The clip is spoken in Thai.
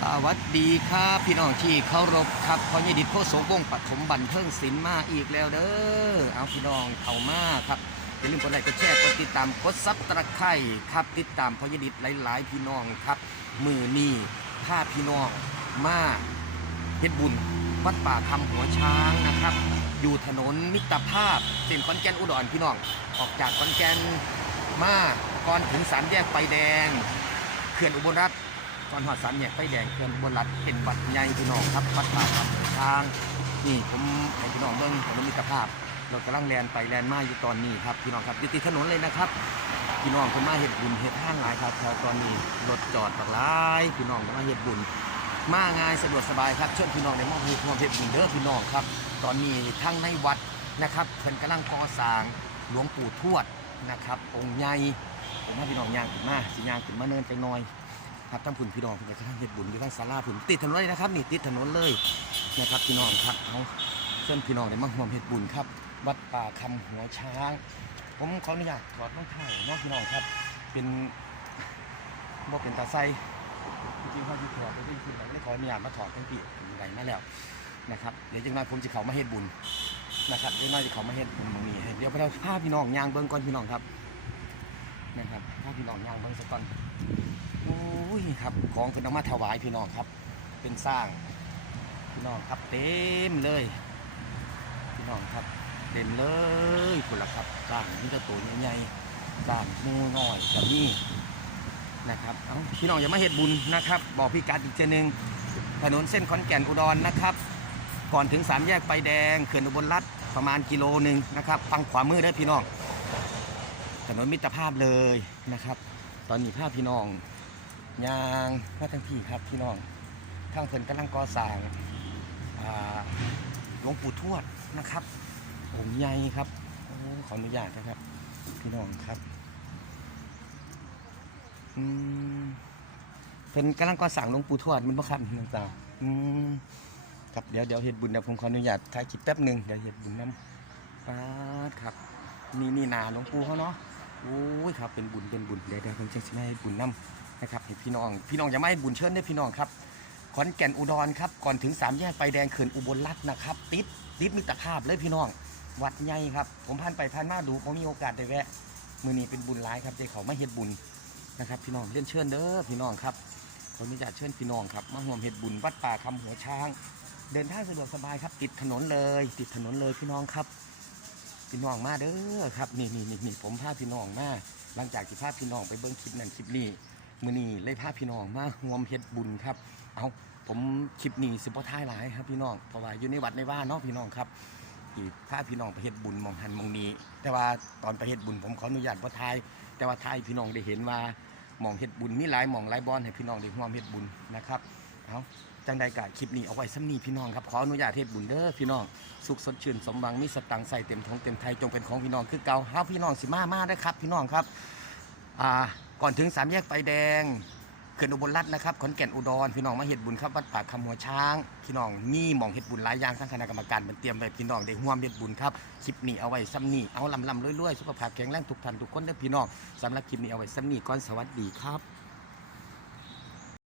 สวัสดีครับพี่น้องที่เคารพครับพอยดิตโคโสวงปฐมบันเทิงศิลป์มาอีกแล้วเด้อเอาพี่น้องเข้ามาครับอย่าลืมกดไลค์กดแชร์กดติดตามกดซับตะไคร่ครับติดตามพอยดิตหลาย ๆ พี่น้องครับมือนี่พาพี่น้องมาเฮ็ดบุญวัดป่าคำหัวช้างนะครับ อยู่ถนนมิตรภาพเส้นขอนแก่นอุดรพี่น้องออกจากขอนแก่นมาก่อนถึงสามแยกไฟแดงเขื่อนอุบลรัฐ ก่อนหอดสามแยกไฟแดงเขื่อนบลรัฐเป็นวัดใหญ่พี่น้องครับวัดป่าครับทาง นี่ผมให้พี่น้องเบิ่งถนนมิตรภาพ เรากำลังแลนไปแลนมาอยู่ตอนนี้ครับพี่น้องครับอยู่ติดถนนเลยนะครับพี่น้องคนมาเห็ดบุญเห็ดห้างหลายครับแถวตอนนี้รถจอดหลากหลายพี่น้องมาเห็ดบุญ มาง่ายสะดวกสบายครับเชิญพี่น้องในมอบให้ความเห็ดบุญเด้อพี่น้องครับ ตอนนี้ทั้งในวัดนะครับเพิ่นกำลังก่อสร้างหลวงปู่ทวดนะครับ องค์ใหญ่ผมให้พี่น้องย่างขึ้นมาสิย่างขึ้นมาเนินไปหน่อย ครับทั้งผุนพี่น้องเพิ่นก็กำเห็ดบุญอยู่ทั้งศาลาผุนติดถนนเลยนะครับนี่ติดถนนเลยนะครับพี่น้องครับเอาเชิญพี่น้องในมาร่วมเห็ดบุญครับ วัดป่าคำหัวช้าง ผมขออนุญาตถอดรองเท้าเนาะพี่น้องครับ เป็นบ่เป็นตาไซจริงๆเขาที่ถอดไปที่คือไม่ขออนุญาตมาถอดทั้งปีถึงไหนมาแล้วนะครับเดี๋ยวจังน้อยผมจะเขามาเฮ็ดบุญนะครับเดี๋ยวน้อยจะเขามาเฮ็ดบุญตรงนี้เดี๋ยวเราพาพี่น้องยางเบิ้งก่อนพี่น้องครับนะครับพาพี่น้องยางเบิ้งสักก่อน ยครับ ของเป็นเอามาถวายพี่น้องครับ เป็นสร้างพี่น้องครับเต็มเลย พี่น้องครับ เต็มเลยคุณละครับสร้างนี่ก็ตัวใหญ่ๆสร้างหมูน้อยแบบนี้นะครับเอาพี่น้องอย่ามาเห็ดบุญนะครับ บอกพี่กัดอีกเจนึงถนนเส้นขอนแก่นอุดรนะครับ ก่อนถึงสามแยกไฟแดงเขื่อนอุบลรัฐประมาณกิโลหนึ่งนะครับฟังขวามือได้พี่น้องถนนมิตรภาพเลยนะครับ ตอนนี้ภาพพี่น้อง ยางมาทั้งที่ครับพี่น้องทางเพิ่นกำลังก่อสร้างหลวงปู่ทวดนะครับองค์ใหญ่ครับอขออนุญาตนะครับ พี่น้องครับอืมเป็นกำลังก่อสร้างหลวงปู่ทวดมันบ่ครับน้องตาอืมครับเดี๋ยวเดี๋ยวเฮ็ดบุญเดี๋ยวผมขออนุญาตถ่ายคลิปแป๊บหนึ่งเดี๋ยวเฮ็ดบุญน้ำป้าครับนี่นี่นาหลวงปู่เขาเนาะโอ้ยครับเป็นบุญเป็นบุญเดี๋ยวเดี๋ยวผมจะให้บุญน้ำ นะครับให้พี่น้องพี่น้องอย่าไม่บุญเชิญได้อพี่น้องครับขอนแก่นอุดรครับก่อนถึงสามแยกไฟแดงเขื่อนอุบลรัตน์นะครับติดติดมิตรภาพเลยพี่น้อง วัดใหญ่ครับ ผมผ่านไปผ่านมาดูผมมีโอกาสได้แวะมือนี้เป็นบุญร้ายครับใจเขามาเฮ็ดบุญนะครับ พี่น้องเล่นเชิญเด้อพี่น้องครับขออนุญาตเชิญพี่น้องครับมาร่วมเฮ็ดบุญวัดป่าคำหัวช้าง เดินทางสะดวกสบายครับ ติดถนนเลย ติดถนนเลยพี่น้องครับพี่น้องมาเด้อครับนี่นี่นี่ผมพาพี่น้องมาหลังจากที่พาพี่น้องไปเบิ้งคลิปนั้นคลิปนี้ มือนี้เลยพาพี่น้องมาร่วมเฮ็ดบุญครับ เอาผมคลิปนี้สิบ่ท้ายหลายครับ พี่น้องเพราะว่าอยู่ในวัดในบ้านเนาะพี่น้องครับที่ถ้าพี่น้องไปเฮ็ดบุญมองหันมองนี้ แต่ว่าตอนไปเฮ็ดบุญผมขออนุญาตบ่ทาย แต่ว่าทายพี่น้องได้เห็นว่ามองเฮ็ดบุญมีหลายมองหลายบอนให้พี่น้องได้ร่วมเฮ็ดบุญนะครับเอาจังใดกะคลิปนี้เอาไว้ซ้ำนี้พี่น้องครับขออนุญาตเฮ็ดบุญเด้อพี่น้องสุขสดชื่นสมหวังมีสตังใส่เต็มท้องเต็มไทยจงเป็นของพี่น้องคือเก่าเฮาพี่น้องสิมามาได้ครับ พี่น้องครับอ่า ก่อนถึงสามแยกไฟแดงเขื่อนอุบลรัตน์นะครับขอนแก่นอุดรพี่น้องมาเห็ดบุญครับวัดป่าคำหัวช้างพี่น้องมีหมองเห็ดบุญหลายอย่างทั้งคณะกรรมการเป็นเตรียมไว้พี่น้องได้ห่วมเห็ดบุญครับคลิปนี้เอาไว้ซ้ำนี่เอาลำลำรวยๆสุขภาพแข็งแรงทุกท่านทุกคนเด้อพี่น้องสำหรับคลิปนี้เอาไว้ซ้ำนี่ก่อนสวัสดีครับ